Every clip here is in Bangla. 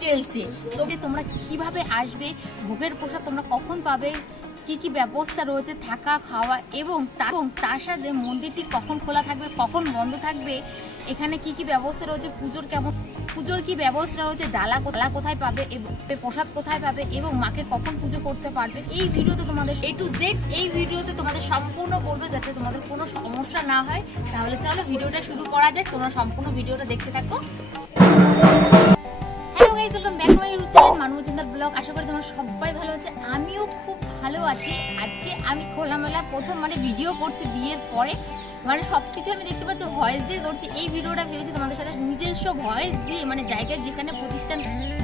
ডিটেলসে তোমরা কিভাবে আসবে, ভোগের প্রসাদ তোমরা কখন পাবে, কি কি ব্যবস্থা রয়েছে থাকা খাওয়া, এবং তার সাথে মন্দিরটি কখন খোলা থাকবে কখন বন্ধ থাকবে, এখানে কি কি ব্যবস্থা রয়েছে, পুজোর কি ব্যবস্থা রয়েছে, ডালা কোথায় পাবে, প্রসাদ কোথায় পাবে, এবং মাকে কখন পুজো করতে পারবে, এই ভিডিওতে তোমাদের A to Z এই ভিডিওতে তোমাদের সম্পূর্ণ বলবে, যাতে তোমাদের কোনো সমস্যা না হয়। তাহলে চলো ভিডিওটা শুরু করা যাক, তোমরা সম্পূর্ণ ভিডিওটা দেখতে থাকো। Hello guys, welcome back to my YouTube channel মানু মজুমদার ব্লগ। আশা করি তোমরা সবাই ভালো আছে, আমিও খুব ভালো আছি। আজকে আমি খোলামেলা প্রথম ভিডিও করছি বিয়ের পরে, সবকিছু আমি দেখতে পাচ্ছি ভয়েস দিয়ে করছি। এই ভিডিওটা ভেবেছি তোমাদের সাথে নিজস্ব ভয়েস দিয়ে, জায়গায় যেখানে প্রতিষ্ঠান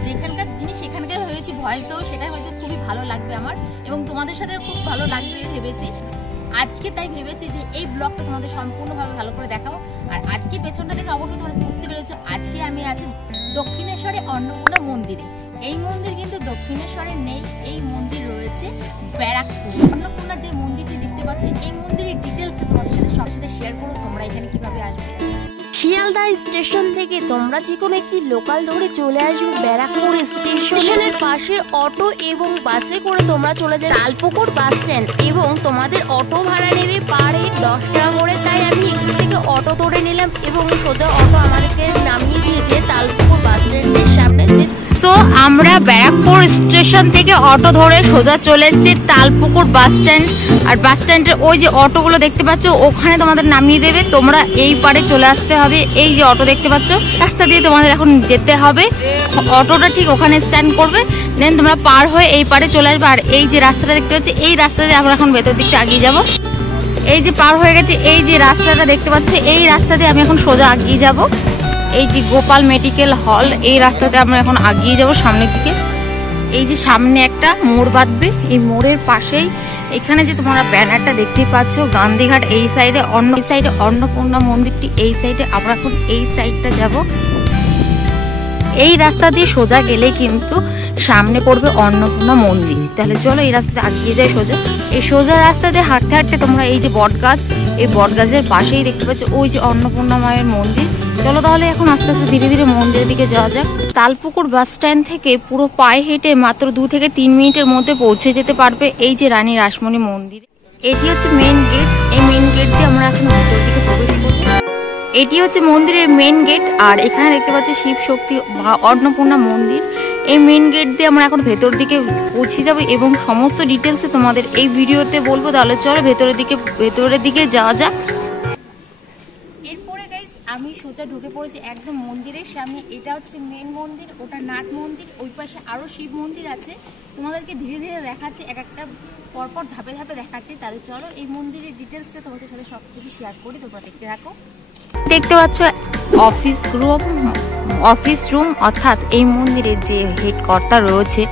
যেখানকার জিনিস সেখানকার ভেবেছি ভয়েস দেবো, সেটাই হয়েছে খুবই ভালো লাগবে আমার, এবং তোমাদের সাথে খুব ভালো লাগবে ভেবেছি আজকে। তাই ভেবেছি যে এই ব্লগটা তোমাদের সম্পূর্ণভাবে ভালো করে দেখাবো। আর আজকে পেছনটা দেখে অবশ্যই তোমরা বুঝতে পেরেছো, আজকে আমি আছি দক্ষিণেশ্বরে অন্নপূর্ণা মন্দিরে। এই মন্দির কিন্তু দক্ষিণেশ্বরে নেই, এই মন্দির রয়েছে ব্যারাকপুর। অন্নপূর্ণা যে মন্দিরটি দেখতে পাচ্ছ, এই মন্দিরের ডিটেলস তোমাদের সাথে শেয়ার করো, তোমরা এখানে কিভাবে আসবে। শিয়ালদা স্টেশন থেকে তোমরা যে কোনো একটি লোকাল ধরে চলে আসবে ব্যারাকপুর স্টেশনের পাশে অটো এবং বাসে করে তোমরা চলে যাবে তালপুকুর বাস স্ট্যান্ড, এবং তোমাদের অটো ভাড়া নেবে পার হেড 10 টাকা করে। তাই আমি এখান থেকে অটো ধরে নিলাম এবং সোজা অটো আমাদেরকে নামিয়ে দিয়েছে তালপুকুর বাস স্ট্যান্ডের সামনে। সো আমরা ব্যারাকপুর স্টেশন থেকে অটো ধরে সোজা চলে এসেছি তালপুকুর বাস স্ট্যান্ড। আর বাস স্ট্যান্ডের ওই যে অটোগুলো দেখতে পাচ্ছ, ওখানে তোমাদের নামিয়ে দেবে। তোমরা এই পারে চলে আসতে হবে, এই যে অটো দেখতে পাচ্ছ রাস্তা দিয়ে তোমাদের এখন যেতে হবে। অটোটা ঠিক ওখানে স্ট্যান্ড করবে, দেন তোমরা পার হয়ে এই পারে চলে আসবে। আর এই যে রাস্তাটা দেখতে পাচ্ছ, এই রাস্তা দিয়ে আমরা এখন ভেতর দিকটা এগিয়ে যাব। এই যে পার হয়ে গেছে, এই যে রাস্তাটা দেখতে পাচ্ছ, এই রাস্তা দিয়ে আমি এখন সোজা এগিয়ে যাব। এই যে গোপাল মেডিকেল হল, এই রাস্তাতে আমরা এখন এগিয়ে যাব সামনের দিকে। এই যে সামনে একটা মোড় বাঁধবে, এই মোড়ের পাশেই এখানে যে তোমরা ব্যানারটা দেখতে পাচ্ছ গান্ধীঘাট, এই সাইডে অন্নপূর্ণা মন্দিরটি, এই সাইডে আমরা এখন এই সাইডটা যাব। এই রাস্তা দিয়ে সোজা গেলে কিন্তু সামনে পড়বে অন্নপূর্ণা মন্দির। তাহলে চলো এই রাস্তাতে এগিয়ে যাই সোজা। এই সোজা রাস্তা দিয়ে হাঁটতে হাঁটতে তোমরা এই যে বট গাছ, এই বট গাছের পাশেই দেখতে পাচ্ছ ওই যে অন্নপূর্ণা মায়ের মন্দির। চলো তাহলে এখন আস্তে আস্তে ধীরে ধীরে মন্দিরের দিকে যাওয়া যাক। তালপুকুর বাস স্ট্যান্ড থেকে পুরো পায়ে হেঁটে মাত্র 2 থেকে 3 মিনিটের মধ্যে পৌঁছে যেতে পারবে এই যে রানী রাসমণি মন্দির। এটি হচ্ছে মেন গেট, এই মেন গেট দিয়ে আমরা এখন ভিতর দিকে প্রবেশ করব। এটি হচ্ছে মন্দিরের মেন গেট, আর এখানে দেখতে পাচ্ছ শিব শক্তি অন্নপূর্ণা মন্দির। এই মেন গেট দিয়ে আমরা এখন ভেতর দিকে পৌঁছে যাবো, এবং সমস্ত ডিটেলসে তোমাদের এই ভিডিওতে বলবো। তাহলে চলো ভেতরের দিকে যাওয়া যাক। এরপরে গাইস আমি সোজা ঢুকে পড়েছি একদম মন্দিরের সামনে। এটা হচ্ছে মেন মন্দির, ওটা নাট মন্দির, ওই পাশে আরো শিব মন্দির আছে। তোমাদেরকে ধীরে ধীরে দেখাচ্ছি, এক একটা পরপর ধাপে ধাপে দেখাচ্ছি। তাহলে চলো এই মন্দিরের ডিটেলসটা তোমাদের সাথে সবকিছু শেয়ার করি, তোমরা দেখতে থাকো। দেখতে পাচ্ছ অফিস রুম, অর্থাৎ এই মন্দিরের যে হেড কর্তা রয়েছে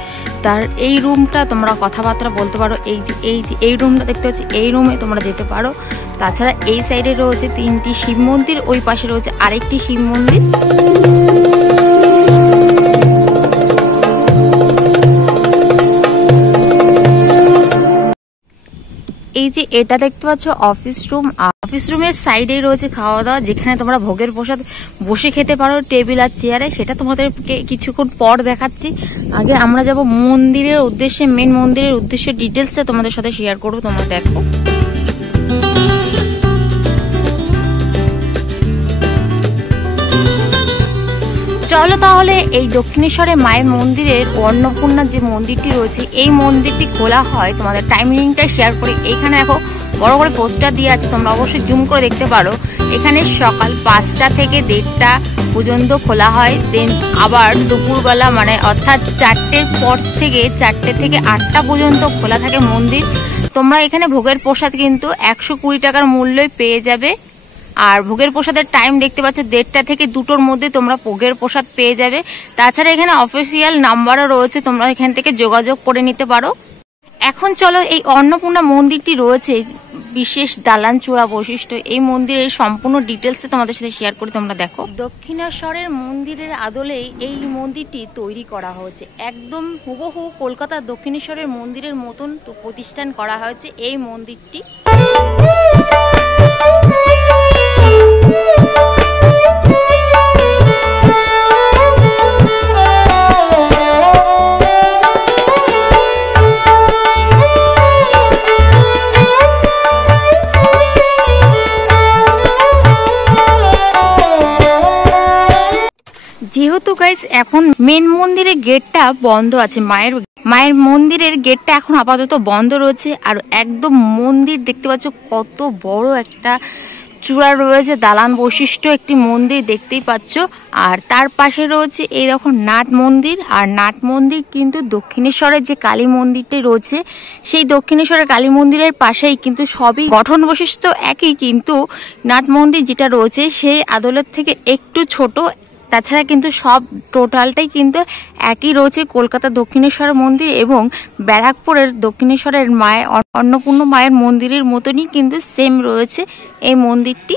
তার এই রুমটা তোমরা কথাবার্তা বলতে পারো। এই রুমটা দেখতে পাচ্ছ, এই রুমে তোমরা যেতে পারো। তাছাড়া এই সাইডে রয়েছে 3টি শিব মন্দির, ওই পাশে রয়েছে আরেকটি শিব মন্দির। এই যে এটা দেখতে পাচ্ছ অফিস রুম, অফিস রুমের সাইডে রয়েছে খাওয়া দাওয়া, যেখানে তোমরা ভোগের প্রসাদ বসে খেতে পারো টেবিল আর চেয়ারে। সেটা তোমাদেরকে কিছুক্ষণ পর দেখাচ্ছি। আগে আমরা যাব মন্দিরের উদ্দেশ্যে, মেন মন্দিরের উদ্দেশ্যে ডিটেলসটা তোমাদের সাথে শেয়ার করবো, তোমরা দেখো। চলো তাহলে এই দক্ষিণেশ্বরে মায়ের মন্দিরের অন্নপূর্ণা যে মন্দিরটি রয়েছে, এই মন্দিরটি খোলা হয়, তোমাদের টাইমিংটা শেয়ার করি। এইখানে দেখো বড় করে পোস্টার দিয়ে আছে, তোমরা অবশ্যই জুম করে দেখতে পারো। এখানে সকাল 5টা থেকে 1:30 পর্যন্ত খোলা হয়, দেন আবার দুপুরবেলা অর্থাৎ 4টের পর থেকে 4টে থেকে 8টা পর্যন্ত খোলা থাকে মন্দির। তোমরা এখানে ভোগের প্রসাদ কিন্তু 120 টাকার মূল্যই পেয়ে যাবে। আর ভোগের প্রসাদের টাইম দেখতে পাচ্ছ 1:30টা থেকে 2টোর মধ্যে তোমরা ভোগের প্রসাদ পেয়ে যাবে। তাছাড়া এখানে অফিসিয়াল নাম্বারও রয়েছে, তোমরা এখান থেকে যোগাযোগ করে নিতে পারো। এখন চলো এই অন্নপূর্ণা মন্দিরটি রয়েছে বিশেষ দালান চূড়া বৈশিষ্ট্য, এই মন্দিরের সম্পূর্ণ ডিটেলসে তোমাদের সাথে শেয়ার করে, তোমরা দেখো। দক্ষিণেশ্বরের মন্দিরের আদলে এই মন্দিরটি তৈরি করা হয়েছে, একদম হুবহু কলকাতার দক্ষিণেশ্বরের মন্দিরের মতন তো প্রতিষ্ঠান করা হয়েছে এই মন্দিরটি। যেহেতু গাইস এখন মেন মন্দিরের গেটটা বন্ধ আছে, মায়ের মন্দিরের গেটটা এখন আপাতত বন্ধ রয়েছে। আর একদম মন্দির দেখতে পাচ্ছ কত বড় একটা চূড়া রয়েছে, দালান বৈশিষ্ট্য একটি মন্দির দেখতেই পাচ্ছ। আর তার পাশে রয়েছে এই দেখো নাট মন্দির। আর নাট মন্দির কিন্তু দক্ষিণেশ্বরের যে কালী মন্দিরটি রয়েছে সেই দক্ষিণেশ্বরের কালী মন্দিরের পাশেই কিন্তু সবই গঠন বৈশিষ্ট্য একই, কিন্তু নাট মন্দির যেটা রয়েছে সেই আদলের থেকে একটু ছোট। তাছাড়া কিন্তু সব টোটালটাই কিন্তু একই রয়েছে। কলকাতা দক্ষিণেশ্বরের মন্দির এবং ব্যারাকপুরের দক্ষিণেশ্বরের মায়ের অন্নপূর্ণা মায়ের মন্দিরের মতনই কিন্তু সেম রয়েছে এই মন্দিরটি।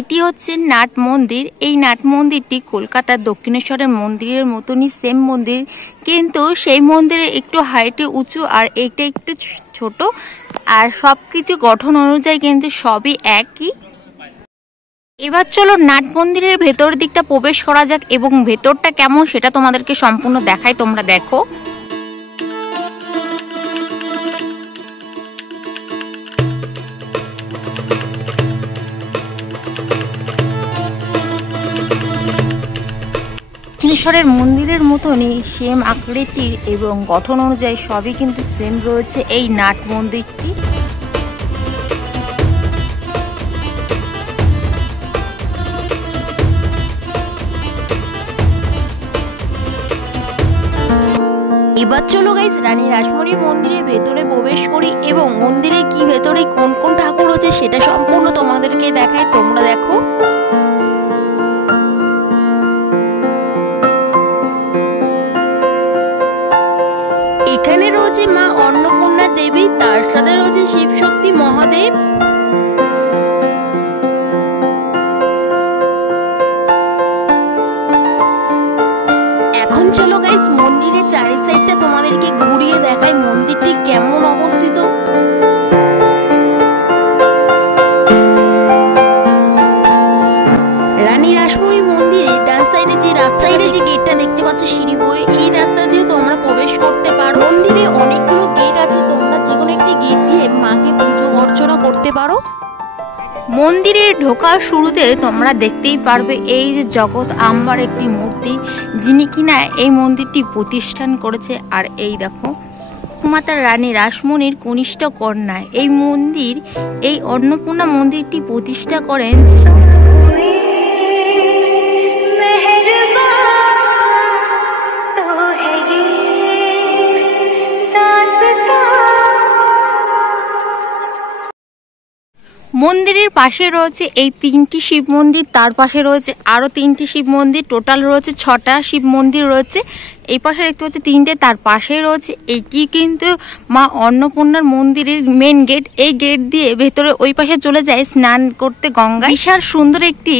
এটি হচ্ছে নাট মন্দির। এই নাট মন্দিরটি কলকাতার দক্ষিণেশ্বরের মন্দিরের মতনই সেম মন্দির, কিন্তু সেই মন্দিরে একটু হাইটে উঁচু আর এইটা একটু ছোট। আর সবকিছু গঠন অনুযায়ী কিন্তু সবই একই। এবার চলো নাট মন্দিরের ভেতর দিকটা প্রবেশ করা যাক এবং ভেতরটা কেমন সেটা তোমাদেরকে সম্পূর্ণ দেখাই, তোমরা দেখো। দক্ষিণেশ্বরের মন্দিরের মতনই সেম আকৃতির এবং গঠন অনুযায়ী সবই কিন্তু সেম রয়েছে এই নাট মন্দিরটি। এবার চলো গাইস রানী রাসমণির মন্দিরের ভেতরে প্রবেশ করি এবং মন্দিরে কি ভেতরে কোন কোন ঠাকুর আছে সেটা সম্পূর্ণ তোমাদেরকে দেখাই, তোমরা দেখো। এখানে রয়েছে মা অন্নপূর্ণা দেবী, তার সাথে রয়েছে শিব শক্তি মহাদেব। এখন চলো গাইস মন্দিরের চারি সাইডটা তোমাদেরকে ঘুরিয়ে দেখাই মন্দিরটি কেমন অবস্থিত। রানী রাসমণি মন্দিরে ডান সাইডে যে গেটটা দেখতে পাচ্ছ সিঁড়ি বয়ে, এই রাস্তা দিয়ে তোমরা প্রবেশ করতে পারো। মন্দিরে অনেকগুলো গেট আছে, তোমরা যে কোনো একটি গেট দিয়ে মাকে পুজো অর্চনা করতে পারো। মন্দিরে ঢোকার শুরুতে তোমরা দেখতেই পারবে এই যে জগৎ আম্বার একটি মূর্তি, যিনি কিনা এই মন্দিরটি প্রতিষ্ঠান করেছে। আর এই দেখো মাতা রানী রাসমণির কনিষ্ঠ কন্যা এই অন্নপূর্ণা মন্দিরটি প্রতিষ্ঠা করেন মন্দিরের পাশে রয়েছে এই 3টি শিব মন্দির, তার পাশে রয়েছে আরো 3টি শিব মন্দির, টোটাল রয়েছে 6টা শিব মন্দির রয়েছে। এই পাশে দেখতে পাচ্ছি 3টে, তার পাশে রয়েছে এইটি কিন্তু মা অন্নপূর্ণার মন্দিরের মেন গেট। এই গেট দিয়ে ভেতরে ওই পাশে চলে যায় স্নান করতে গঙ্গা। বিশাল সুন্দর একটি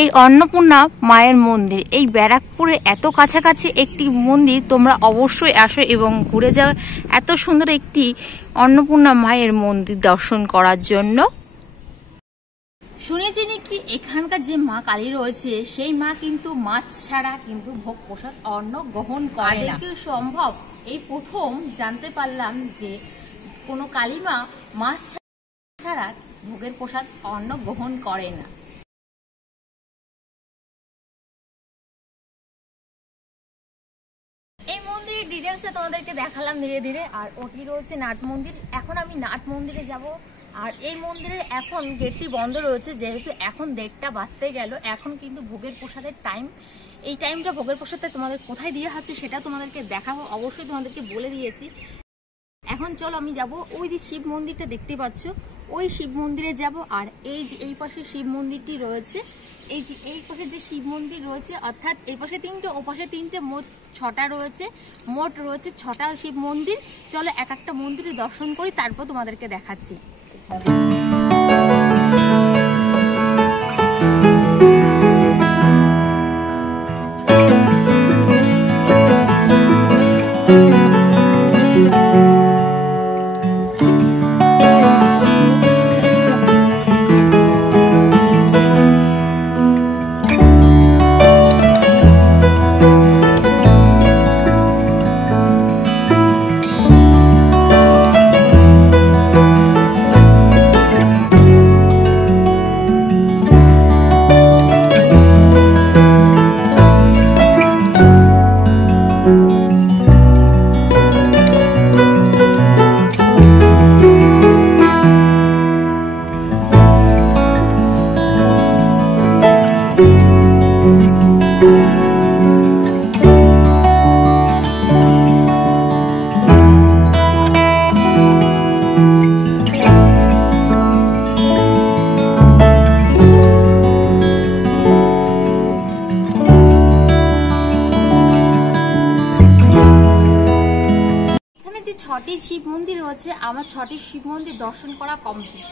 এই অন্নপূর্ণা মায়ের মন্দির। এই ব্যারাকপুরে এত কাছাকাছি একটি মন্দির, তোমরা অবশ্যই আসো এবং ঘুরে যাও এত সুন্দর একটি অন্নপূর্ণা মায়ের মন্দির দর্শন করার জন্য। শুনেছি নাকি এখানকার যে মা কালী রয়েছে সেই মা কিন্তু মাছ ছাড়া কিন্তু ভোগ প্রসাদ অন্ন গ্রহণ করে না। কি সম্ভব? এই প্রথম জানতে পারলাম যে কোনো কালী মা মাছ ছাড়া ভোগের প্রসাদ অন্ন গ্রহণ করে না। এই মন্দিরের ডিটেলসে তোমাদেরকে দেখালাম ধীরে ধীরে। আর ওটি রয়েছে নাট মন্দির। এখন আমি নাট মন্দিরে যাব। আর এই মন্দিরের এখন গেটটি বন্ধ রয়েছে, যেহেতু এখন 1:30 বাজতে গেল। এখন কিন্তু ভোগের প্রসাদের টাইম। এই টাইমটা ভোগের প্রসাদটা তোমাদের কোথায় দিয়ে হচ্ছে সেটা তোমাদেরকে দেখাবো, অবশ্যই তোমাদেরকে বলে দিয়েছি। এখন চলো আমি যাব ওই যে শিব মন্দিরটা দেখতে পাচ্ছ, ওই শিব মন্দিরে যাব। আর এই যে এই পাশে শিব মন্দিরটি রয়েছে, এই যে এই পাশে যে শিব মন্দির রয়েছে, অর্থাৎ এই পাশে 3টে ও পাশে 3টে, মোট 6টা রয়েছে। মোট রয়েছে 6টা শিব মন্দির। চলো এক একটা মন্দিরে দর্শন করি, তারপর তোমাদেরকে দেখাচ্ছি। শিব মন্দির রয়েছে, আমার 6টি শিব মন্দির দর্শন করা কমপ্লিট।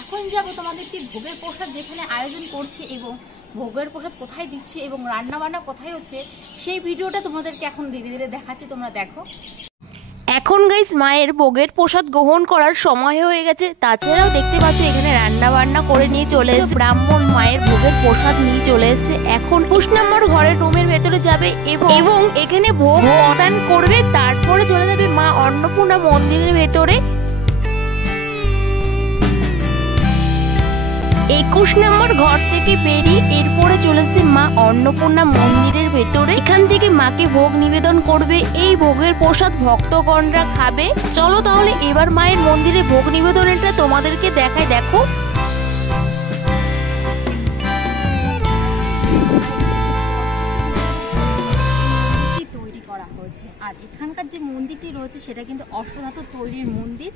এখন যাব তোমাদেরকে ভোগের প্রসাদ যেখানে আয়োজন করছে এবং ভোগের প্রসাদ কোথায় দিচ্ছে এবং রান্নাবান্না কোথায় হচ্ছে সেই ভিডিওটা তোমাদেরকে এখন ধীরে ধীরে দেখাচ্ছি, তোমরা দেখো। এখন গাইস মায়ের ভোগের প্রসাদ গ্রহণ করার সময় হয়ে গেছে। তাছাড়াও দেখতে পাচ্ছ এখানে রান্না বান্না করে নিয়ে চলে এসেছে ব্রাহ্মণ, মায়ের ভোগের প্রসাদ নিয়ে চলে এসেছে। এখন 20 নম্বর ঘরের রুমের ভেতরে যাবে এবং এখানে ভোগ প্রদান করবে, তারপরে চলে যাবে মা অন্নপূর্ণা মন্দিরের ভেতরে। 21 নম্বর ঘর থেকে বেরিয়ে এরপরে চলেছে মা অন্নপূর্ণা মন্দিরের ভেতরে। এখান থেকে মাকে ভোগ নিবেদন করবে, এই ভোগের প্রসাদ ভক্তগণরা খাবে। চলো তাহলে এবার মায়ের মন্দিরে ভোগ নিবেদনটা তোমাদেরকে দেখাই, দেখো। তৈরি করা হয়েছে আর এখানকার যে মন্দিরটি রয়েছে সেটা কিন্তু অষ্টধাতু তৈরির মন্দির।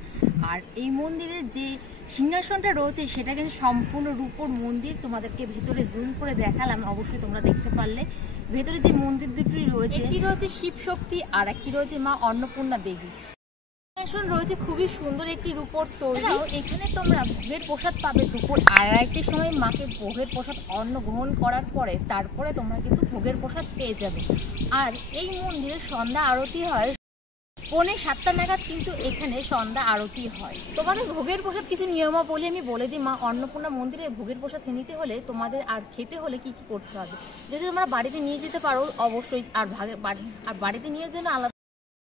আর এই মন্দিরের যে সিংহাসনটা রয়েছে সেটা কিন্তু সম্পূর্ণ রূপোর মন্দির। তোমাদেরকে ভেতরে জুম করে দেখালাম, অবশ্যই তোমরা দেখতে পারলে। ভেতরে যে মন্দির দুটি রয়েছে, একটি রয়েছে শিব শক্তি আর একটি রয়েছে মা অন্নপূর্ণা দেবী। সিংহাসন রয়েছে খুবই সুন্দর একটি রূপোর তৈরি। এখানে তোমরা ভোগের প্রসাদ পাবে দুপুর 2:30টার সময়। মাকে ভোগের প্রসাদ অন্ন গ্রহণ করার পরে তারপরে তোমরা কিন্তু ভোগের প্রসাদ পেয়ে যাবে। আর এই মন্দিরে সন্ধ্যা আরতি হয় 6:45 নাগাদ, কিন্তু এখানে সন্ধ্যা আরতি হয়। তোমাদের ভোগের প্রসাদ কিছু নিয়মাবলী আমি বলে দিই। মা অন্নপূর্ণা মন্দিরে ভোগের প্রসাদ নিতে হলে তোমাদের আর খেতে হলে কি কি করতে হবে। যদি তোমরা বাড়িতে নিয়ে যেতে পারো অবশ্যই, আর বাড়িতে নিয়ে যেন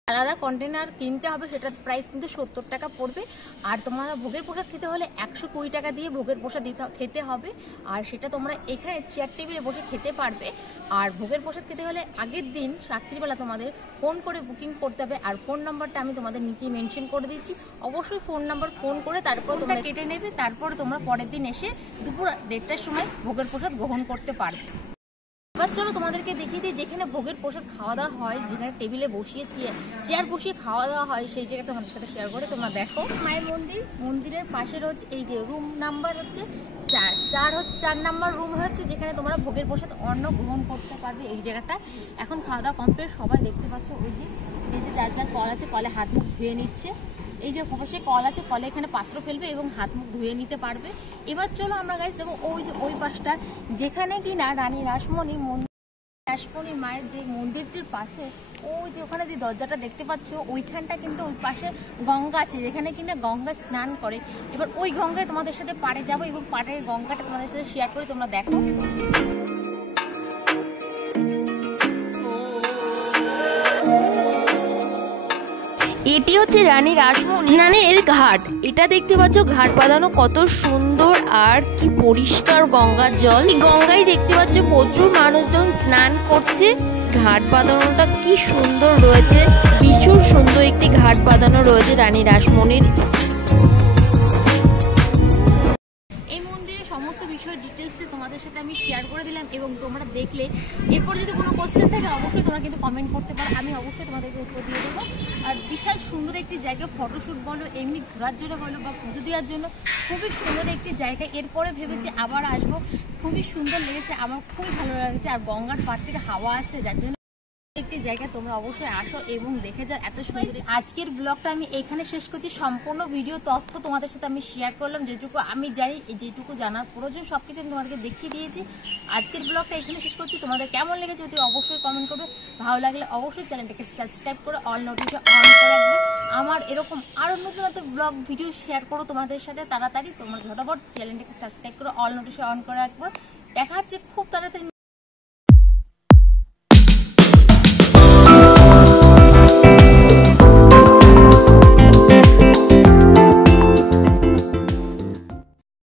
আলাদা কন্টেনার কিনতে হবে, সেটার প্রাইস কিন্তু 70 টাকা পড়বে। আর তোমরা ভোগের প্রসাদ খেতে হলে 120 টাকা দিয়ে ভোগের প্রসাদ খেতে হবে। আর সেটা তোমরা এখানে চেয়ার টেবিলে বসে খেতে পারবে। আর ভোগের প্রসাদ খেতে হলে আগের দিন রাত্রিবেলা তোমাদের ফোন করে বুকিং করতে হবে। আর ফোন নাম্বারটা আমি তোমাদের নিচে মেনশন করে দিচ্ছি, অবশ্যই ফোন নাম্বার ফোন করে তারপর তোমরা কেটে নেবে। তারপরে তোমরা পরের দিন এসে দুপুর 1:30টার সময় ভোগের প্রসাদ গ্রহণ করতে পারবে। এবার চলো তোমাদেরকে দেখিয়ে দিই যেখানে ভোগের প্রসাদ খাওয়া দাওয়া হয়, যেখানে টেবিলে বসিয়ে চেয়ার বসিয়ে খাওয়া দাওয়া হয়, সেই জায়গাটা তোমাদের সাথে শেয়ার করে তোমরা দেখো। মায়ের মন্দিরের পাশে রয়েছে এই যে রুম নাম্বার হচ্ছে 4 নাম্বার রুম হচ্ছে যেখানে তোমরা ভোগের প্রসাদ অন্ন গ্রহণ করতে পারবে। এই জায়গাটা এখন খাওয়া দাওয়া কমপ্লিট, সবাই দেখতে পাচ্ছ। ওই যে এই যে 4 কল আছে, কলে হাত মুখ ধুয়ে নিচ্ছে। এই যে অবশ্যই কল আছে, কলে এখানে পাত্র ফেলবে এবং হাত মুখ ধুয়ে নিতে পারবে। এবার চলো আমরা গাইস যাবো ওই যে ওই পাশটা, যেখানে কিনা রানী রাসমণি মায়ের যে মন্দিরটির পাশে ওই যে ওখানে যে দরজাটা দেখতে পাচ্ছ, ওইখানটা কিন্তু ওই পাশে গঙ্গা আছে, যেখানে কিনা গঙ্গা স্নান করে। এবার ওই গঙ্গায় তোমাদের সাথে পাড়ে যাবো এবং পাড়ের গঙ্গাটা তোমাদের সাথে শেয়ার করে তোমরা দেখো। এটি হচ্ছে রানী রাসমণি স্নানের ঘাট। এটা দেখতে পাচ্ছ ঘাট বাঁধানো কত সুন্দর আর কি পরিষ্কার গঙ্গার জল। এই গঙ্গায় দেখতে পাচ্ছ প্রচুর মানুষজন স্নান করছে। ঘাট বাঁধানোটা কি সুন্দর রয়েছে, ভীষণ সুন্দর একটি ঘাট বাঁধানো রয়েছে রানী রাসমণির। এই মন্দিরের সমস্ত বিষয় ডিটেলসে তোমাদের সাথে আমি শেয়ার করে দিলাম এবং তোমরা দেখলে। এরপর যদি কোনো কোশ্চেন থাকে অবশ্যই তোমরা কিন্তু কমেন্ট করতে পারো, আমি অবশ্যই তোমাদেরকে উত্তর দিয়ে দেবো। আর বিশাল সুন্দর একটি জায়গা, ফটোশ্যুট বলো, এমনি ঘোরার জন্য বলো বা পুজো দেওয়ার জন্য খুবই সুন্দর একটি জায়গা। এরপরে ভেবেছি আবার আসবো, খুবই সুন্দর লেগেছে, আমার খুবই ভালো লাগছে। আর গঙ্গার পাড় থেকে হাওয়া আসছে, যার জন্য একটি জায়গা তোমরা অবশ্যই আসো এবং দেখে যাও এত সুন্দর। আজকের ব্লগটা আমি এখানে শেষ করছি। সম্পূর্ণ ভিডিও তথ্য তোমাদের সাথে আমি শেয়ার করলাম, যেটুকু আমি জানি, যেটুকু জানার প্রয়োজন সবকিছু আমি তোমাদেরকে দেখিয়ে দিয়েছি। আজকের ব্লগটা এখানে শেষ করছি। তোমাদের কেমন লেগেছে যদি অবশ্যই কমেন্ট করবে, ভালো লাগলে অবশ্যই চ্যানেলটাকে সাবস্ক্রাইব করে অল নোটিফিকেশন অন করে রাখবে। আমার এরকম আরও নতুন নতুন ব্লগ ভিডিও শেয়ার করো তোমাদের সাথে তাড়াতাড়ি। তোমরা ঝটাফট চ্যানেলটাকে সাবস্ক্রাইব করে অল নোটিফিকেশন অন করে রাখবো। দেখা হচ্ছে খুব তাড়াতাড়ি।